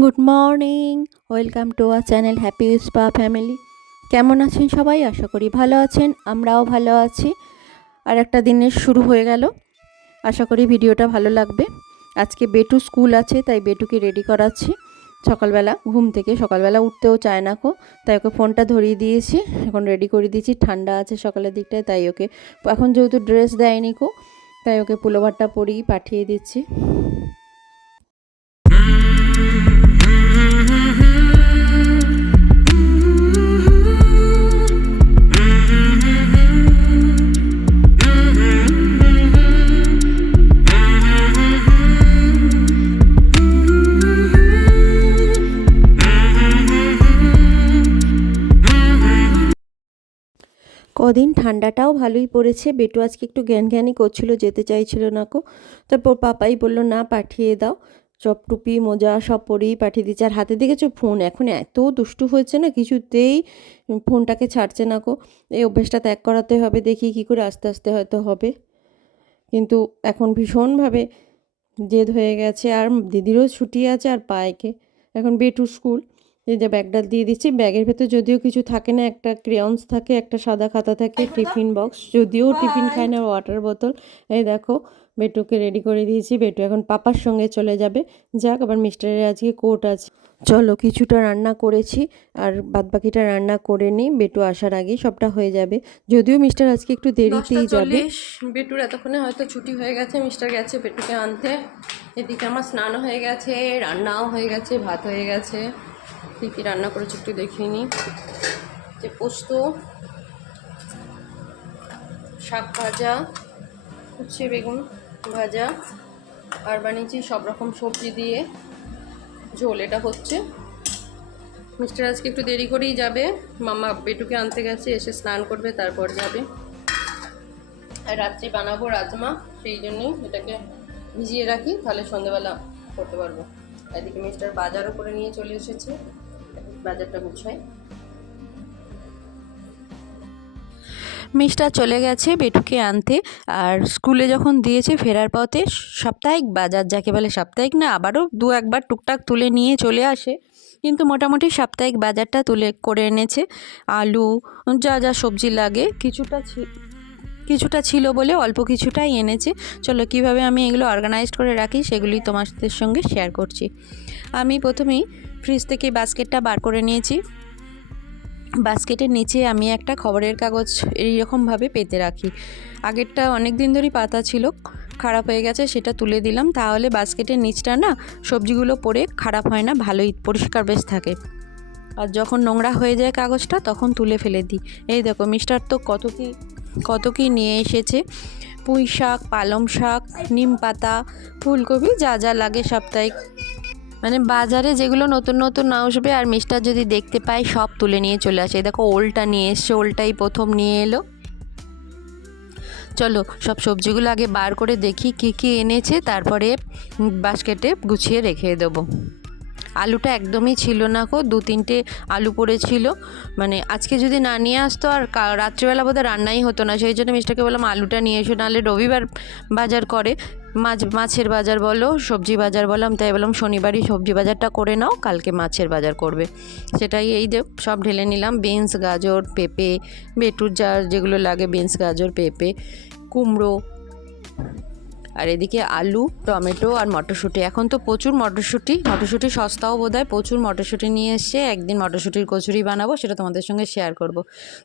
Good morning welcome to our channel happy spa family কেমন আছেন সবাই? আশা করি ভালো আছেন, আমরাও ভালো আছি। আর একটা দিনের শুরু হয়ে গেল। আশা করি ভিডিওটা ভালো লাগবে। আজকে বেটু স্কুল আছে, তাই বেটুকে রেডি করাচ্ছি। সকালবেলা, ঘুম থেকে সকালবেলা উঠতেও চায় না কো। তাই ওকে ফোনটা ধরিয়ে দিয়েছি। এখন রেডি করে দিয়েছি। ঠান্ডা আছে সকালের দিকটায়, তাই ওকে এখন যেহেতু ড্রেস দেয়নি কো, তাই ওকে পুলোভারটা পরিয়ে পাঠিয়ে দিচ্ছি। কদিন ঠান্ডাটাও ভালোই পড়েছে। বেটু আজকে একটু জ্ঞানই করছিল, যেতে চাইছিল না কো। তারপর পাপাই বলল, না, পাঠিয়ে দাও। সব টুপি, মোজা সব পরেই পাঠিয়ে দিচ্ছে। আর হাতে দেখেছ ফোন? এখন এত দুষ্টু হয়েছে না, কিছুতেই ফোনটাকে ছাড়ছে না কো। এই অভ্যেসটা ত্যাগ করাতে হবে, দেখি কী করে আস্তে আস্তে হয়তো হবে। কিন্তু এখন ভীষণভাবে জেদ হয়ে গেছে। আর দিদিরও ছুটি আছে আর পায়কে। এখন বেটু স্কুল। এই যে ব্যাগটা দিয়ে দিচ্ছি। ব্যাগের ভেতর যদিও কিছু থাকে না একটা ক্রেয়ন্স থাকে একটা সাদা খাতা থাকে টিফিন বক্স যদিও টিফিন খায় না ওয়াটার বোতল এই দেখো বেটুকে রেডি করে দিয়েছি। বেটু এখন পাপার সঙ্গে চলে যাবে। যাক আবার মিস্টারের আজকে কোর্ট আছে। চলো কিছুটা রান্না করেছি আর বাদবাকিটা রান্না করে নিই। বেটু আসার আগেই সবটা হয়ে যাবে। যদিও মিস্টার আজকে একটু দেরিতেই যাবে। বেটুর এতক্ষণে হয়তো ছুটি হয়ে গেছে মিস্টার গেছে বেটুকে আনতে। এদিকে আমার স্নানও হয়ে গেছে রান্নাও হয়ে গেছে ভাত হয়ে গেছে। কী কী রান্না করেছি একটু দেখিয়ে নিই যে পোস্ত, শাক ভাজা উচ্ছে বেগুন ভাজা, আর বানিয়েছি সব রকম সবজি দিয়ে ঝোল, এটা হচ্ছে। মিস্টার আজকে একটু দেরি করেই যাবে। মামা বেটুকে আনতে গেছে, এসে স্নান করবে, তারপর যাবে। আর রাত্রে বানাবো রাজমা, সেই জন্যই এটাকে ভিজিয়ে রাখি, তাহলে সন্ধেবেলা করতে পারব। এদিকে মিস্টার বাজারও করে নিয়ে চলে এসেছে। বাজারটা গুছাই। মিস্টার চলে গেছে বেটুকে আনতে। আর স্কুলে যখন দিয়েছে ফেরার পথে, সাপ্তাহিক বাজার যাকে বলে সাপ্তাহিক না, আবারও দু একবার টুকটাক তুলে নিয়ে চলে আসে। কিন্তু মোটামুটি সাপ্তাহিক বাজারটা তুলে করে এনেছে। আলু, যা যা সবজি লাগে, কিছুটা কিছুটা ছিল বলে অল্প কিছুটাই এনেছে। চলো, কীভাবে আমি এগুলো অর্গানাইজড করে রাখি সেগুলি তোমাদের সঙ্গে শেয়ার করছি। আমি প্রথমেই ফ্রিজ থেকে বাস্কেটটা বার করে নিয়েছি। বাস্কেটের নিচে আমি একটা খবরের কাগজ এইরকমভাবে পেতে রাখি। আগেরটা অনেক দিন ধরেই পাতা ছিল, খারাপ হয়ে গেছে সেটা তুলে দিলাম। তাহলে বাস্কেটের নিচটা না সবজিগুলো পরে খারাপ হয় না, ভালোই পরিষ্কার বেশ থাকে। আর যখন নোংরা হয়ে যায় কাগজটা তখন তুলে ফেলে দিই। এই দেখো, মিস্টার তো কত কি কত কি নিয়ে এসেছে? পুঁই শাক, পালং শাক, নিম পাতা, ফুলকপি, যা যা লাগে সাপ্তাহিক। মানে বাজারে যেগুলো নতুন নতুন না আসবে আর মিস্টার যদি দেখতে পায়, সব তুলে নিয়ে চলে আসে। দেখো, ওলটা নিয়ে এসছে, ওলটাই প্রথম নিয়ে এলো। চলো, সব সবজিগুলো আগে বার করে দেখি, কী কী এনেছে, তারপরে বাস্কেটে গুছিয়ে রেখে দেবো। আলুটা একদমই ছিল না কো দু তিনটে আলু পড়েছিল। মানে আজকে যদি না নিয়ে আসতো আর রাত্রিবেলা বোধহয় রান্নাই হতো না, সেই জন্য মিস্টারকে বললাম, আলুটা নিয়ে এসো, নাহলে রবিবার বাজার করে। মাছ, মাছের বাজার বলো, সবজি বাজার বললাম তাই বললাম, শনিবারই সবজি বাজারটা করে নাও, কালকে মাছের বাজার করবে। সেটাই এই যে সব ঢেলে নিলাম, বিনস, গাজর, পেঁপে, বেটুর যা যেগুলো লাগে, বিনস, গাজর, পেঁপে, কুমড়ো আর এদিকে আলু টমেটো আর মটরশুঁটি। এখন তো প্রচুর মটরশুঁটি। মটরশুঁটি সস্তাও বোধ হয় প্রচুর মটরশুঁটি নিয়ে এসে একদিন মটরশুঁটির কচুরি বানাবো সেটা তোমাদের সঙ্গে শেয়ার করব।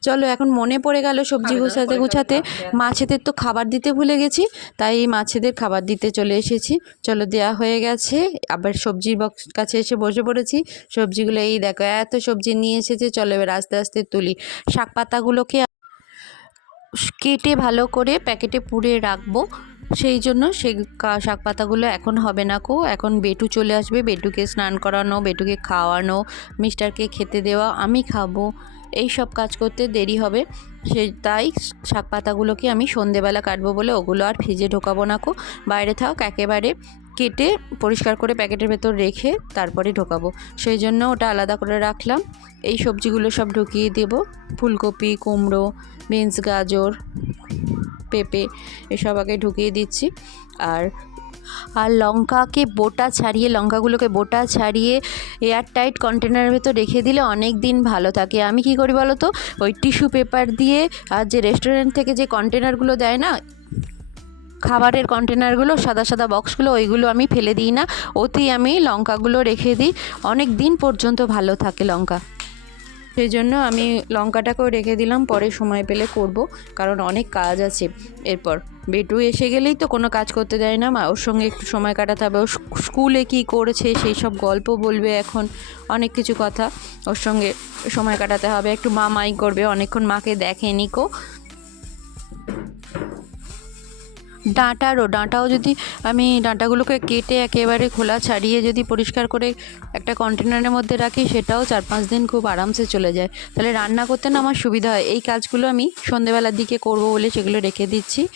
চলো এখন মনে পড়ে গেল সবজি গুছাতে গুছাতে। মাছেদের তো খাবার দিতে ভুলে গেছি তাই মাছেদের খাবার দিতে চলে এসেছি। চলো দেয়া হয়ে গেছে। আবার সবজির বক্স কাছে এসে বসে পড়েছি। সবজিগুলো এই দেখো এত সবজি নিয়ে এসেছে। চলো এবার আস্তে আস্তে তুলি। শাক পাতাগুলোকে কেটে ভালো করে প্যাকেটে পুড়ে রাখব। সেই জন্য সেই শাক পাতাগুলো এখন হবে না কো। এখন বেটু চলে আসবে, বেটুকে স্নান করানো, বেটুকে খাওয়ানো, মিস্টারকে খেতে দেওয়া, আমি খাব। এই সব কাজ করতে দেরি হবে। সে, তাই শাক পাতাগুলোকে আমি সন্ধেবেলা কাটবো বলে ওগুলো আর ফ্রিজে ঢোকাবো না কো। বাইরে থাক, একেবারে কেটে পরিষ্কার করে প্যাকেটের ভেতর রেখে তারপরে ঢোকাবো। সেই জন্য ওটা আলাদা করে রাখলাম। এই সবজিগুলো সব ঢুকিয়ে দেব। ফুলকপি, কুমড়ো, বিনস, গাজর, পেঁপে, এসব আগে ঢুকিয়ে দিচ্ছি। আর আর লঙ্কাকে বোটা ছাড়িয়ে, লঙ্কাগুলোকে বোটা ছাড়িয়ে এয়ার টাইট কন্টেনারের ভেতর রেখে দিলে অনেক দিন ভালো থাকে। আমি কি করি বলো তো? ওই টিস্যু পেপার দিয়ে আর যে রেস্টুরেন্ট থেকে যে কন্টেনারগুলো দেয় না খাবারের কন্টেনারগুলো, সাদা সাদা বক্সগুলো, ওইগুলো আমি ফেলে দিই না। ওতেই আমি লঙ্কাগুলো রেখে দিই। অনেক দিন পর্যন্ত ভালো থাকে লঙ্কা। সেই জন্য আমি লঙ্কাটাকেও রেখে দিলাম, পরে সময় পেলে করব, কারণ অনেক কাজ আছে। এরপর বেটু এসে গেলেই তো কোনো কাজ করতে দেয় না, মা ওর সঙ্গে একটু সময় কাটাতে হবে। ও স্কুলে কী করেছে সেই সব গল্প বলবে এখন, অনেক কিছু কথা। ওর সঙ্গে সময় কাটাতে হবে, একটু মা মাই করবে, অনেকক্ষণ মাকে দেখেনি কো ডাঁটারও ডাঁটাও যদি আমি ডাঁটাগুলোকে কেটে একেবারে খোলা ছাড়িয়ে যদি পরিষ্কার করে একটা কন্টেনারের মধ্যে রাখি, সেটাও চার পাঁচ দিন খুব আরামসে চলে যায়। তাহলে রান্না করতে না আমার সুবিধা হয়। এই কাজগুলো আমি সন্ধেবেলার দিকে করব বলে সেগুলো রেখে দিচ্ছি।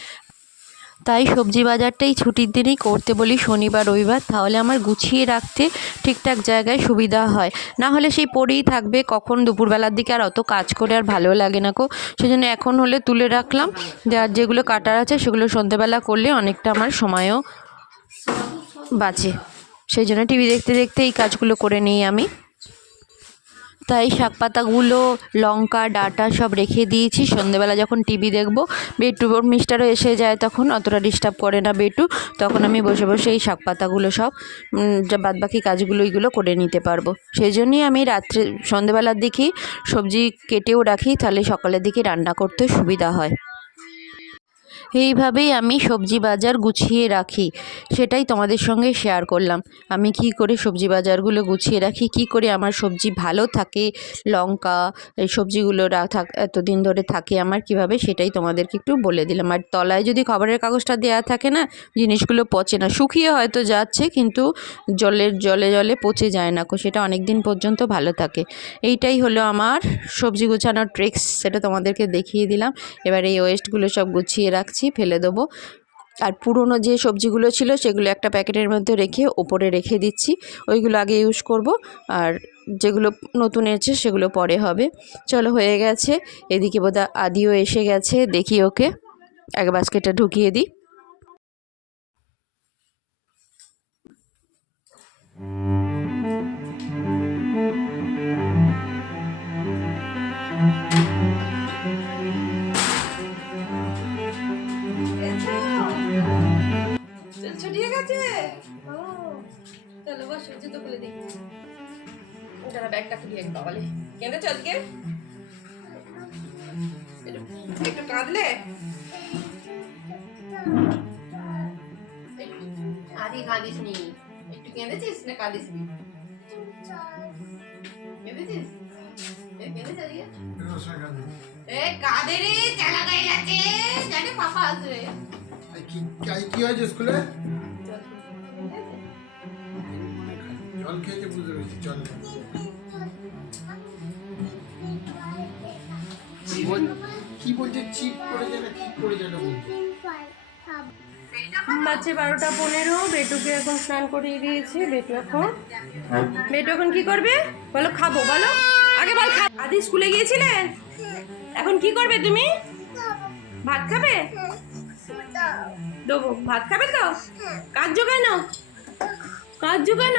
তাই সবজি বাজারটাই ছুটির দিনেই করতে বলি শনিবার, রবিবার। তাহলে আমার গুছিয়ে রাখতে ঠিকঠাক জায়গায় সুবিধা হয়। না হলে সেই পড়েই থাকবে, কখন দুপুরবেলার দিকে আর অত কাজ করে আর ভালো লাগে না কো। সেজন্য এখন হলে তুলে রাখলাম। আর যেগুলো কাটার আছে সেগুলো সন্ধেবেলা করলে অনেকটা আমার সময়ও বাঁচে। সেই জন্য টিভি দেখতে দেখতে এই কাজগুলো করে নিই আমি। তাই শাক পাতাগুলো লঙ্কা, ডাটা সব রেখে দিয়েছি। সন্ধেবেলা যখন টিভি দেখব, বেটু ওর মিস্টারও এসে যায় তখন, অতটা ডিস্টার্ব করে না বেটু। তখন আমি বসে বসে এই শাক পাতাগুলো সব যা বাদবাকি কাজগুলো এইগুলো করে নিতে পারব। সেই জন্যই আমি রাত্রে, সন্ধেবেলার দিকেই সবজি কেটেও রাখি, তাহলে সকালের দিকে রান্না করতে সুবিধা হয়। এইভাবেই আমি সবজি বাজার গুছিয়ে রাখি। সেটাই তোমাদের সঙ্গে শেয়ার করলাম। আমি কি করে সবজি বাজারগুলো গুছিয়ে রাখি? কি করে আমার সবজি ভালো থাকে? লঙ্কা, এই সবজিগুলো থাক, এতদিন ধরে থাকে আমার কীভাবে? সেটাই তোমাদেরকে একটু বলে দিলাম। আর তলায় যদি খবরের কাগজটা দেওয়া থাকে না, জিনিসগুলো পচে না। শুকিয়ে হয়তো যাচ্ছে, কিন্তু জলের জলে জলে পচে যায় না। সেটা অনেক দিন পর্যন্ত ভালো থাকে। এইটাই হলো আমার সবজি গুছানোর ট্রিক্স সেটা তোমাদেরকে দেখিয়ে দিলাম। এবার এই ওয়েস্টগুলো সব গুছিয়ে রাখছি। ফেলে দেবো। আর পুরনো যে সবজিগুলো ছিল সেগুলো একটা প্যাকেটের মধ্যে রেখে ওপরে রেখে দিচ্ছি। ওইগুলো আগে ইউজ করব। আর যেগুলো নতুন এসেছে সেগুলো পরে হবে। চলো হয়ে গেছে। এদিকে বোধহয় আদিও এসে গেছে। দেখি ওকে। এক বাস্কেটটা ঢুকিয়ে দিই। দাঁড়া ব্যাগটা খুলিয়ে একটু বাবালে কেঁদেছ আজকে একটু- একটু কাঁদলে আদি কাঁদিস নি একটু কেঁদেছিস না কাঁদিস নি কেঁদেছিস এ, কেঁদেছিস আজকে এ কাঁদে রে চালা গায়ে লাগছে জানে পাপা আসবে কি কি- কি হয়েছে স্কুলে জল খেয়েছে বুঝতে পেরেছি জল বল- কি বলছে? চিপ করেছে না কি করেছে না বলছে। বাজছে বারোটা পনেরো বেটুকে এখন স্নান করিয়ে দিয়েছি বেটু এখন। বেটু এখন কি করবে? বলো খাব বলো। আগে বল খা আদি স্কুলে গিয়েছিলে? এখন কি করবে তুমি? ভাত খাবে? দেবো। ভাত খাবে তো? কাজ কেন কাজ কেন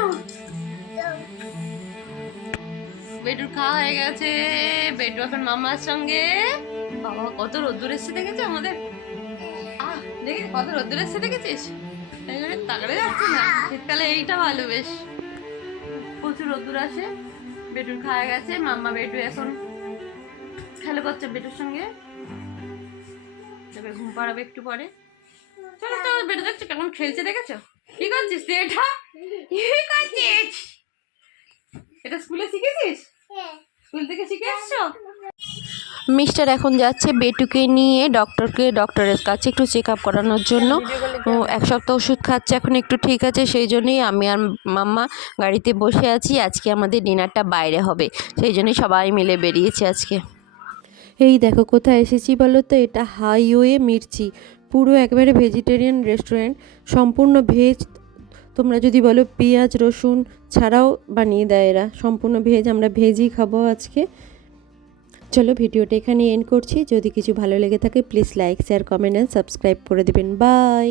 বেটুর খাওয়া হয়ে গেছে। বেটু এখন মামার সঙ্গে। বাবা, কত রোদ্দুর এসছে দেখেছ আমাদের? আহ দেখে কত রোদ্দুর এসছে দেখেছিস? তাগড়ে যাচ্ছে না। শীতকালে এইটা ভালো বেশ। প্রচুর রোদ্দুর আসে। বেটুর খাওয়া গেছে। মাম্মা বেটু এখন খেলা করছে বেটুর সঙ্গে। তবে ঘুম পাড়াবে একটু পরে। চলো তো বেটু দেখছ কেমন খেলছে দেখেছ? কি করছিস তুই এটা? কি করছিস? এটা স্কুলে শিখেছিস? স্কুল থেকে শিখে আসছো মিস্টার এখন যাচ্ছে বেটুকে নিয়ে ডক্টরকে ডক্টরের কাছে একটু চেক আপ করানোর জন্য। ও এক সপ্তাহ ওষুধ খাচ্ছে এখন একটু ঠিক আছে সেই জন্যই আমি আর মাম্মা গাড়িতে বসে আছি আজকে আমাদের ডিনারটা বাইরে হবে সেই জন্যই সবাই মিলে বেরিয়েছি আজকে। এই দেখো কোথায় এসেছি বলো তো? এটা হাইওয়ে মির্চি পুরো একবারে ভেজিটেরিয়ান রেস্টুরেন্ট সম্পূর্ণ ভেজ তোমরা যদি বলো পেঁয়াজ, রসুন ছাড়াও বানিয়ে দেয় এরা। সম্পূর্ণ ভেজ, আমরা ভেজই খাব আজকে। চলো ভিডিওটা এখানে এন্ড করছি। যদি কিছু ভালো লেগে থাকে please like share comment and subscribe করে দেবেন। বাই